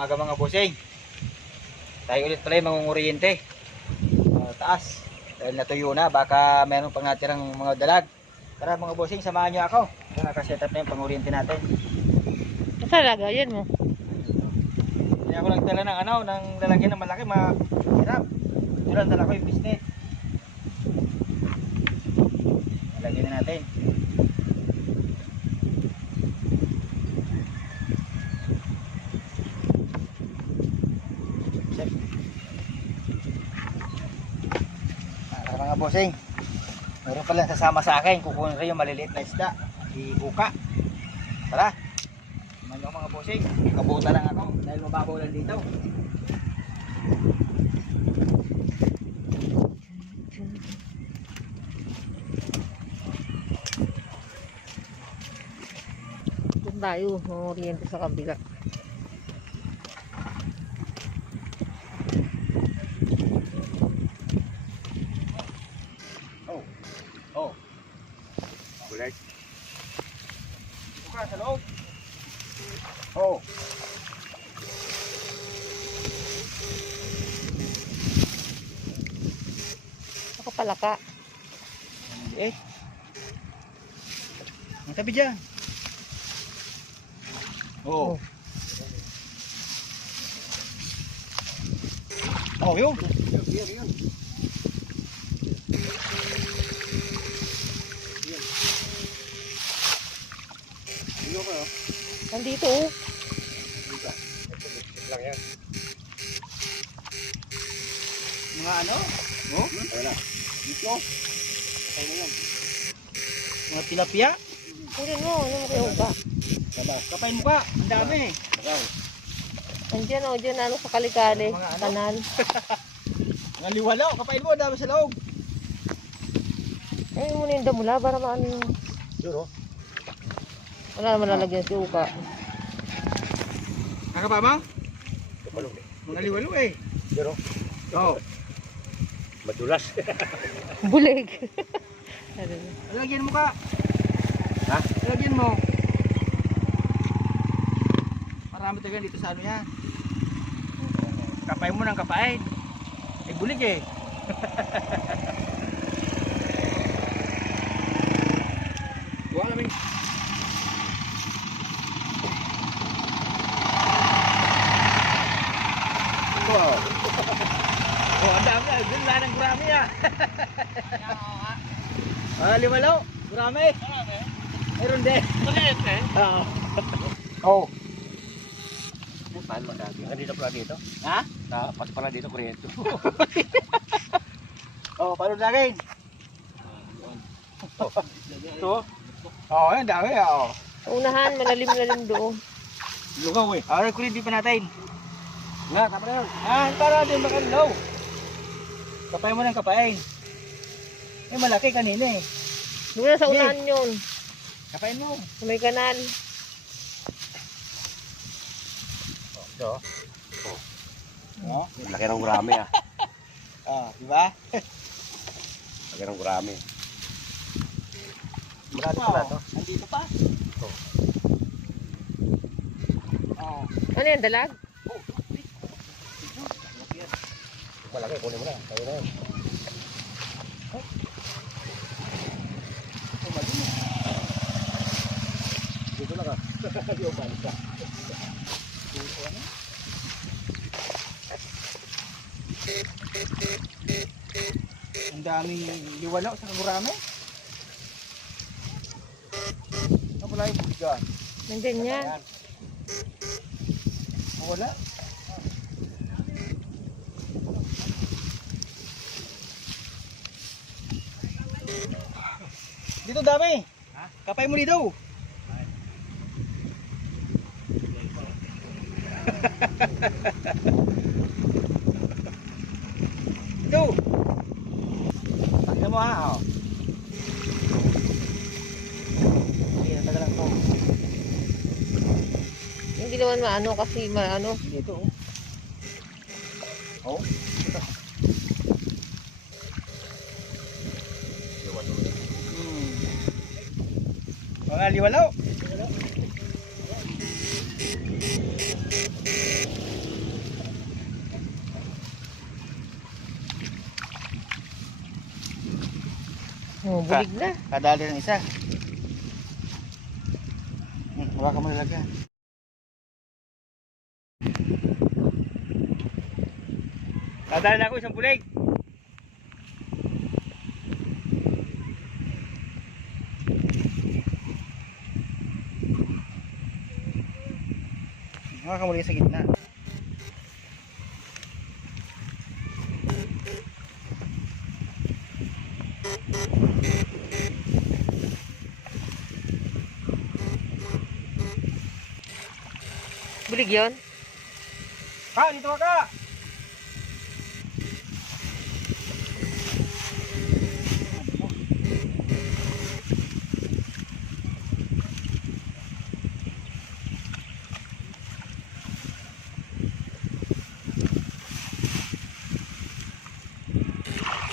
Umaga mga bossing. Tayo ulit pala yung mangunguryente. Taas. Dahil natuyo na, baka meron pang natirang mga dalag. Tara mga bossing, samahan nyo ako. Ito nakaset up na yung panguryente natin. Saan lagayan mo? Hindi ako nagdala ng ng lalagyan ng malaki, mahirap. Ito lang dala ko yung bisnet. Lalagyan na natin. Mga bossing, meron pala sasama sa akin, kukunin rin yung maliliit na isda, ibuka. Tara, naman yung mga bossing, kabuta lang ako dahil mababaw lang dito. Doon tayo, oriente sa kabila. Oh. Bulag. Buka sa loob. Oh. Ako pala ka. Eh. Ang tabi dyan. Oh. Oh, yun. Yun. Nandito oh. Lang yan. Mga ano? Oh? Wala. Dito. Ano yan? Mga tilapia? Kunin mo, ano mo kayo ba? Kapain mo ka. Ang dami. Nandiyan o, dyan ano sa kalikali. Mga ano? Kanal. Mga liwalaw. Kapain mo. Ang dami sa loob. Ay, muna yung damula para maano yung... Duro. Wala naman lalagyan si Uka. Nakapama? Mga liwalaw eh. Duro. Oo. Madulas. Bulig. Lagyan mo ka. Ha? Lagyan mo. Marami talaga dito sa ano yan. Kapay mo ng kapain. Ay bulig eh. Buha namin. Wow. Oh, ang dami. Doon lang ng gurami ah. Limalaw. Gurami. Meron din. Maliit eh. Oo. Oh. Paano magkagi? Nandito pala dito? Ha? Pas pala dito kuryente. Oh, paano lagay? Ito. Oh, yan dami ah. Sa unahan, malalim-lalim doon. Lugaw eh. Ah, kulit pa natin. Nga, tama na yun. Para din makalaw. Kapay mo ng kapain. Eh, malaki kanina eh. Doon na sa unahan yun. Kapain mo. Sa may kanal. Ito. Oh. Laki ng gurami ah. Ah, di ba? Laki ng gurami. Marami pala to. Andito pa. Oh. Ano yan, dalag? Malaki, kunin mo na. Tayo na yun. Dito lang ah. Di ko palis ka. Ang daming liwalaw sa gurami. Ano pala yung buga? Nandyan yan. Wala. Dito dami. Ha? Kapay mo dito. Ito. Tingnan mo ha. Oh. Sige, natagalan ko. Hindi naman maano kasi maano. Dito. Oh. Oh. Mga liwalaw. Oh, bulig na. Kadali ng isa. Hawakan mo nalagyan. Kadali na ako isang bulig. Hawakan mo lang sa gitna. Bulig yun? Ka, dito ka!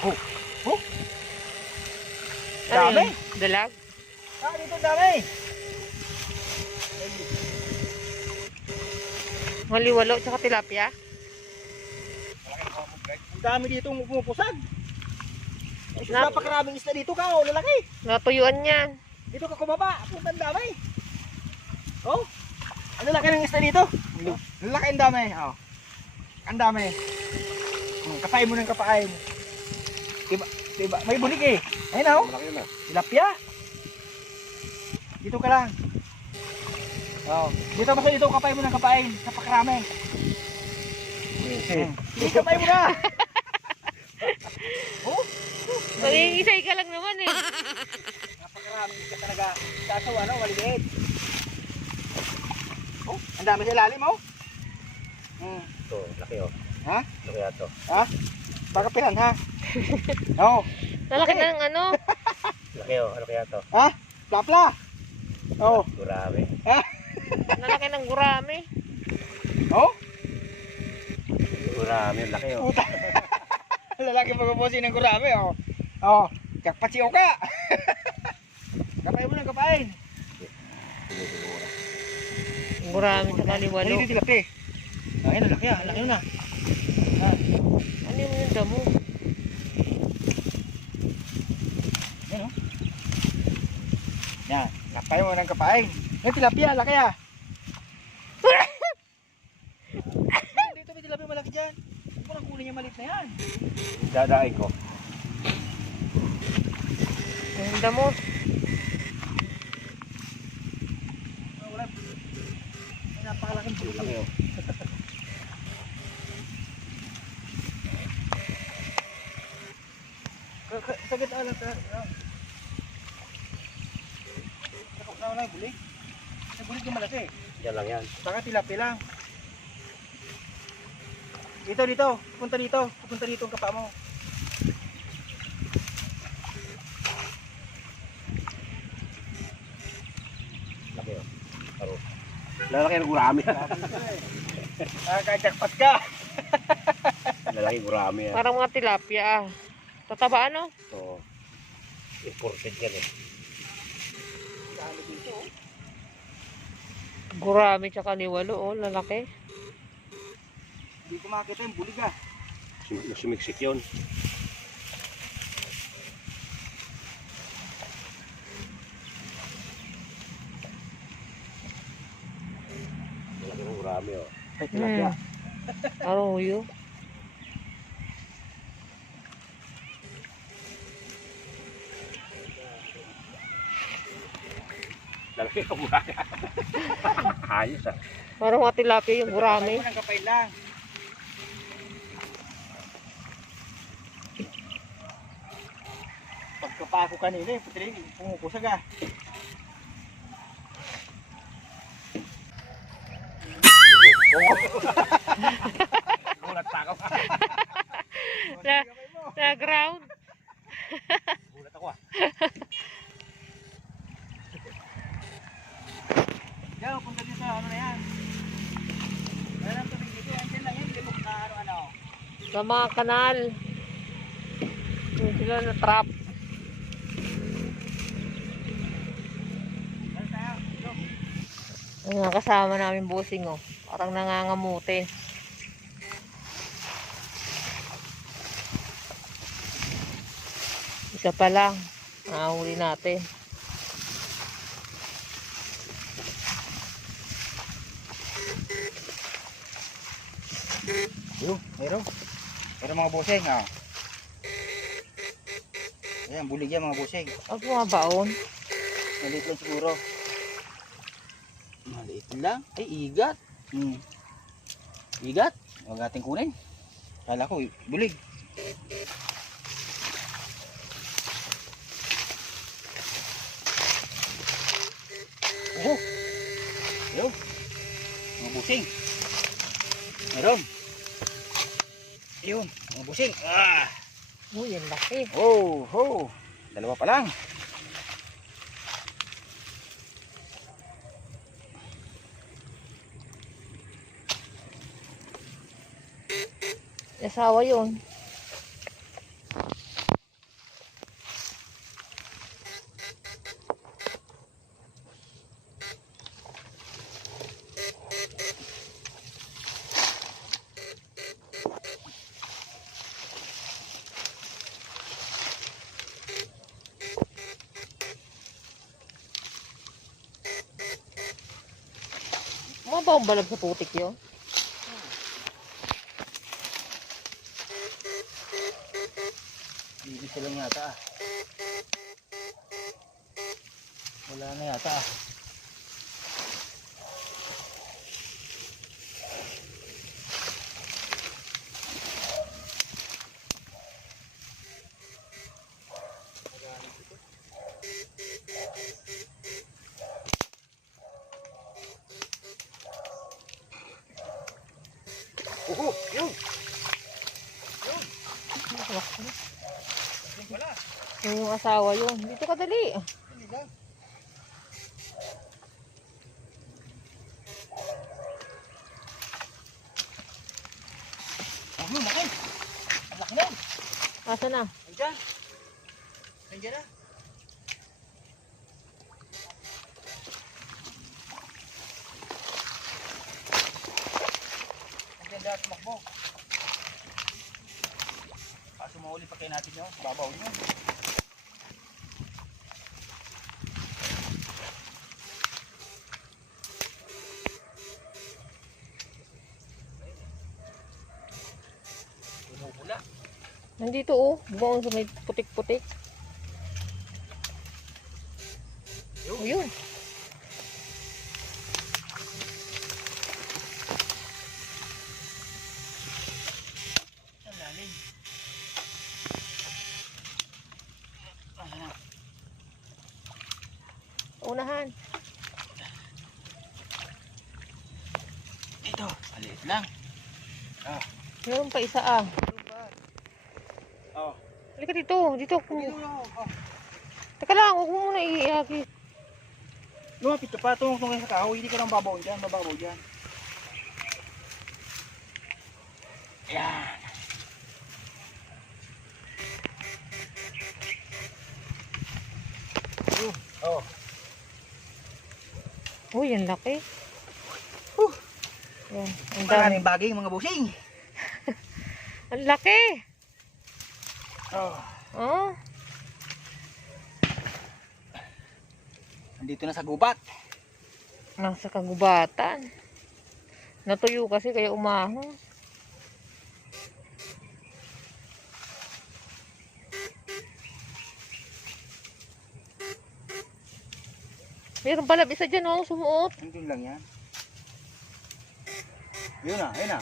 Oh, oh, Ano dami! yun? Dalag? Ka, dito dami! Maliwalo, tsaka tilapia? Ang dami dito pumupusag. Napakaraming isda dito ka, oh, lalaki. Natuyuan yan. Dito ka kumaba, puta ang dami. Oh, ang lalaki ng isda dito. Lalaki ang dami, oh. Ang dami. Kapain mo ng kapain. Diba, may bulig eh. Ayun oh. Malaki na. Tilapia. Dito ka lang. Oh, dito basta dito kapain mo ng kapain. Napakarami. Dito kapain mo na. Oh, Mag-iisay ka lang naman eh. napakarami ka talaga. Kaso ano, maliit. Oh, ang dami sa ilalim oh. Ito, laki oh. Ha? Laki ato. Ha? Baka pilan ha? Oo. Lalaki ng ano. Laki oh, ano kaya to? Ha? Plapla. Oo. Grabe. Ha? Lalaki ng gurami. Oo? Grabe, laki oh. Puta. Lalaki magpupusin ng gurami oh. Oo. Kakpatsiyo ka. Kapain mo ng kapain. Gurami tsaka liwalo. Dito tilapi. Ayun, laki ah. Laki na. Ano yung damo? Yan oh. Yan. Kapain mo ng kapain. Ayun, tilapia. Laki ah. Dito may tilapia malaki dyan. Huwag mo nang kunin yung maliit na yan. Dadain ko. Yung damo. Wala. May napakalaking bulo. Laki oh. Sagit alam ka. Nakapag na bulig. May bulig yung malaki. Yan lang yan. Saka tilapia lang. Dito. Punta dito. Punta dito ang kapa mo. Laki oh. Paro. Lalaki ng gurami. Kajagpat ka. Lalaki gurami ah. Parang mga tilapia ah. Tataba ano? So, imported yan eh. Gurami tsaka liwalo oh. Lalaki. Hindi ko makita yung bulig ah. Sumiksik yun. Lalaki ng gurami oh. Ay, tilapia. Aruyo. Lalaki ng gurami. Ayos ah. Parang mga tilapia yung gurami. Kapain mo ng kapain lang. Pagkapa ko kanina eh, pati pumukusag ah. Gulat pa ako. Sa ground. Gulat ako ah. Diyan, punta dito sa ano na yan. Wala nang tubig dito, andyan lang yan, limok na ano. Sa mga kanal. Yung sila na trap. Ano tayo? Dito. Ang mga kasama namin busing oh. Parang nangangamutin. Isa pa lang. Nahuli natin. Yun, meron. Meron mga busing, ah. Ayan, bulig yan mga busing. Ang bumabaon. Maliit lang siguro. Maliit lang. Ay, igat. Igat. Huwag natin kunin. Kala ko, bulig. Oh. Ayun. Mga busing. Meron. Ayun, mga busing. Ah. Uy, ang laki. Oh, oh. Dalawa pa lang. Asawa yun. Mabaong balag sa putik yun. Bibis lang yata ah. Wala na yata ah. Yun! Wala. Yung asawa yun. Dito ka dali. Hindi lang. Makin! Ang laki na! Asa na? Nandiyan! Nandiyan na! Nandiyan lahat tumakbo. Kaso mahuli pa kayo natin yun. Babaw nyo. Bumubula. Nandito oh. Buong sa may putik-putik. Yun. Oh, yun. Ang lalim. Unahan. Dito, maliit lang. Ah. Meron pa isa ah. Oh. Halika dito. Dito. Dito lang. Oh. Teka lang. Huwag mo muna iihagis. Lumapit ka pa. Tungkol sa kahoy. Hindi ka nang babaw dyan. Babaw dyan. Ayan. Oh. Uy, ang laki. Yan. Ang dami. Maraming bagay mga busing. Ang laki. Oh. Oh. Nandito na sa gubat. Nasa kagubatan. Natuyo kasi kaya umahon. Meron pala isa dyan oh, sumuot. Nandun lang yan. Yun na, ayun na.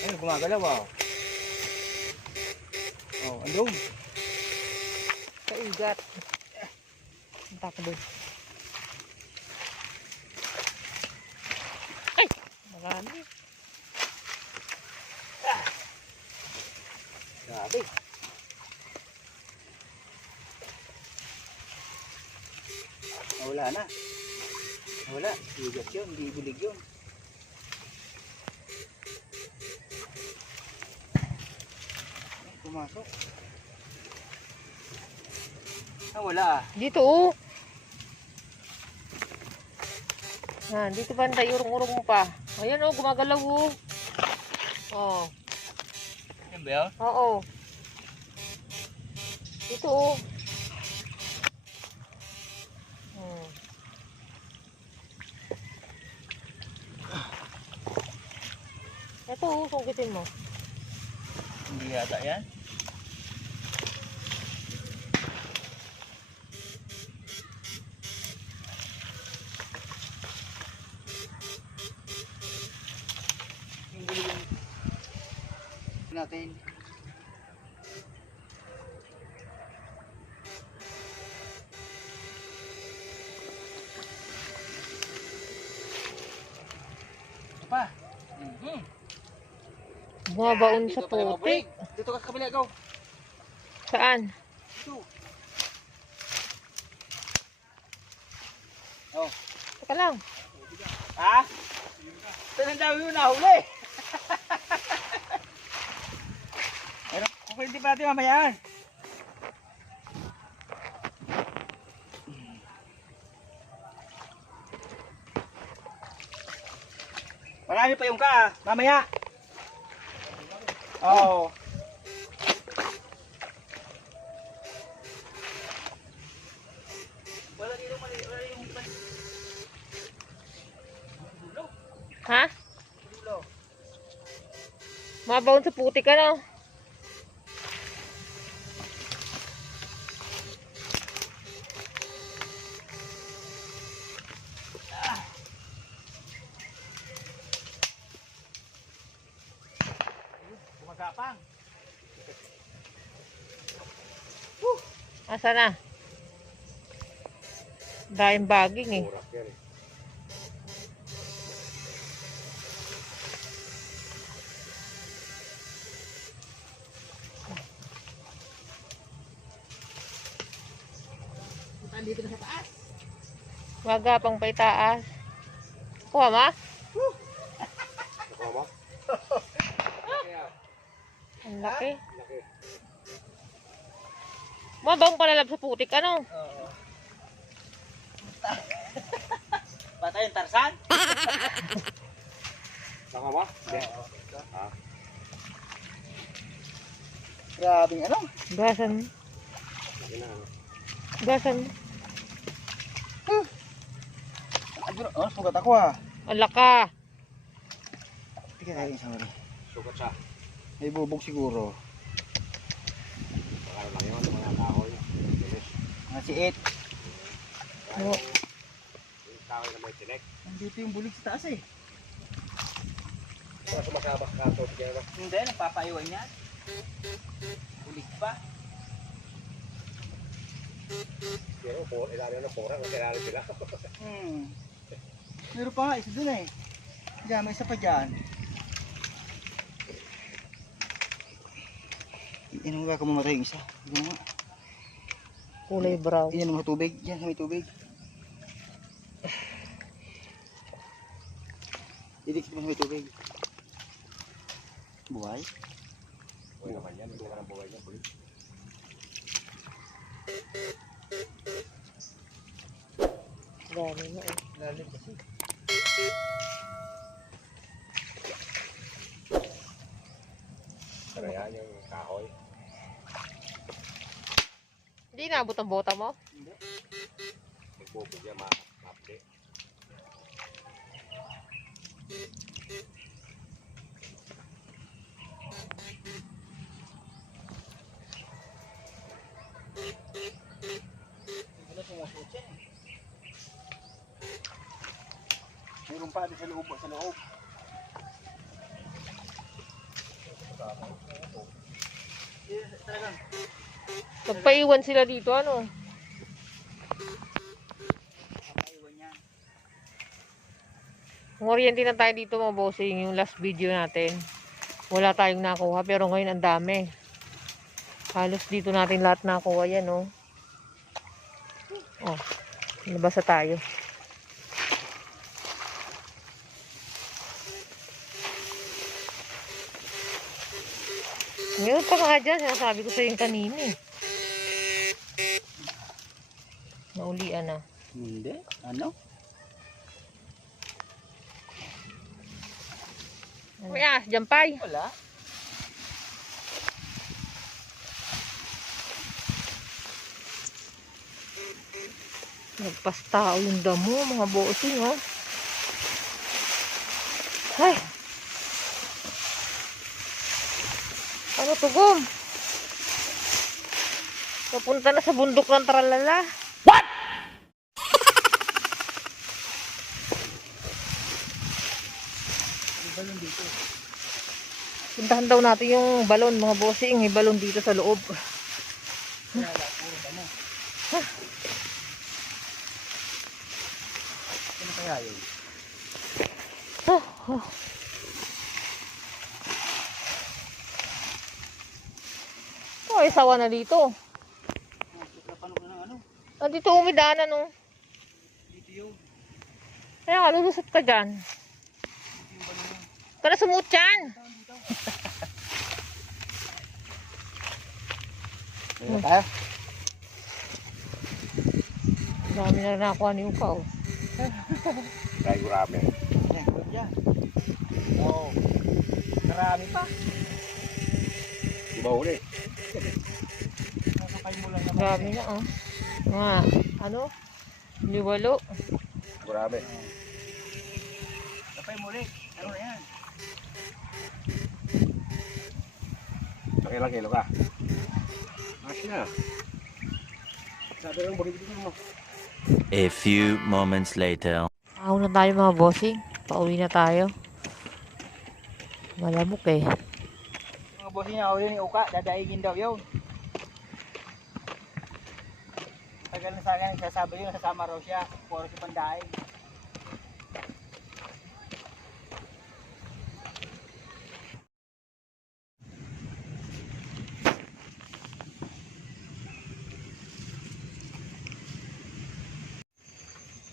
Ayun, gumagalaw ah. Oh, andun. Kaigat. Ang takbo. Ay! Marami. Grabe. Wala na. Wala. Igat yun. Hindi bulig yun. Ay, pumasok. Wala ah. Dito oh. Yan, dito banda, urong-urong mo pa. Ayan oh, gumagalaw oh. Oh. Yan ba yun? Oo. Dito oh. sungkitin mo? Hindi yata yan. Natin. Ito pa. Bumabaon Dito sa tayo putik. mag-break. Dito ka sa kabila, go. Saan? Dito. Oh. Teka lang. Ha? Ito ang dami mo nahuli. Pero kung hindi pa natin mamaya. Marami pa yung ka, mamaya. Oo. Wala dito mali, wala yung dulo. Ha? Dulo. Bumabaon sa putik ka na. Gumagapang. Asa na? Dahil baging eh. Murap yan eh. Dito na sa taas. Magapang pa itaas. Kuha ma? Nakuha mo? Ang laki. Laki. Bumabaon palalab sa putik ano? Oo. Patay yung Tarzan? Nakuha mo? Hindi. Ha? Grabing ano? Gasan. Laki na. Ano? Gasan. Oh, sugat ako ah. Ang laka. Tingnan tayo isang rin. Sukat siya. May bubog siguro. Baka lang yun. Mga kahoy. Bilis. Mga siit. No. Yung kahoy na may tinek. Nandito yung bulig sa taas eh. Kaya sumasabak ka ito. Hindi, nagpapaiwan yan. Bulig pa. Pero ilalim ng porang. Kailangan sila. Meron pa nga, isa dun eh. Diyan, may isa pa dyan. Inom ka mamatay yung isa. Inom nga. Kulay brown. Inom nga tubig. Diyan, may tubig. Didikit mo sa may tubig. Buhay? Buhay naman yan. Buhay ng buhay niya. Buhay. Dami na eh. Lalim kasi. Pero yan yung kahoy. Hindi naabot ang bota mo? Magbubog yan. Mapde. Ano sumusot siya eh. Mayroon pa din sa loob. Sa loob. Talagang. Nagpaiwan sila dito ano? Papaiwan yan. Ngoriente na tayo dito mga bossing. Yung last video natin. Wala tayong nakuha pero ngayon ang dami. Halos dito natin lahat nakuha yan oh. Oh. Nabasa tayo. Ngayon pa nga dyan, sinasabi ko sa yung kanina eh. Naulian na. Hindi. Ano? May ahas dyan, Pai. Wala. Nagpastao yung damo, mga bossing, oh. Ay! Tugom. Papunta na sa bundok ng Tralala. Puntahan daw natin yung balon, mga bossing. May balon dito sa loob. Ano kaya yun? Oh, isawa na dito. Paano ko ng ano? Dito umidanan, no? Dito yun. Kaya nga, lulusot ka dyan. Tara, sumut dyan. Dito tayo. Dami na nakuha ni Uka, oh. Kaya gurami. Yan, kulog dyan. Oo. Marami pa. Di ba uli? Nasakay mo lang naman. Dami na, oh. Mga, ano? Liwalo. Gurami. Kapay mo ulit. Ano na yan? Pakilang kilo ka. Mas na. Sabi lang, balik dito mo. A few moments later. Ako na tayo, mga bossing. Pauwi na tayo. Malamok, eh. Mga boss niya, huli ni Uka, dadaigin daw yun. Tagal na sa akin, nagsasabi yun, nasasama raw siya. Puro si Pandaig.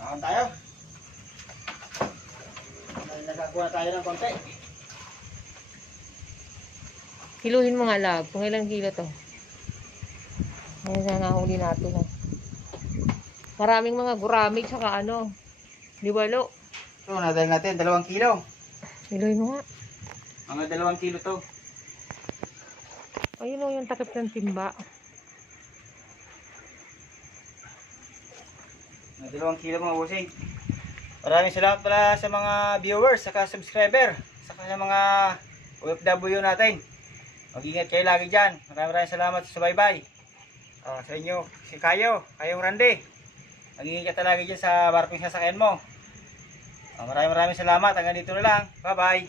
Saan tayo? Nagkakuha tayo ng konti. Kiluhin mo nga, lab. Kung ilang kilo to. Ngayon na nahuli natin, oh. Maraming mga gurami, tsaka ano, liwalo. Ito, nadal natin, 2 kilo. Kiluhin mo nga. Mga 2 kilo to. Ayun, oh, yung takip ng timba. Mga 2 kilo mga bossing. Maraming salamat pala sa mga viewers, saka subscriber, saka sa mga OFW natin. Mag-ingat kayo lagi dyan. Maraming salamat sa bye-bye. Sa inyo, si Kayong Randy. Mag-ingat ka lagi dyan sa barkong sasakyan mo. Maraming salamat. Hanggang dito na lang. Bye-bye.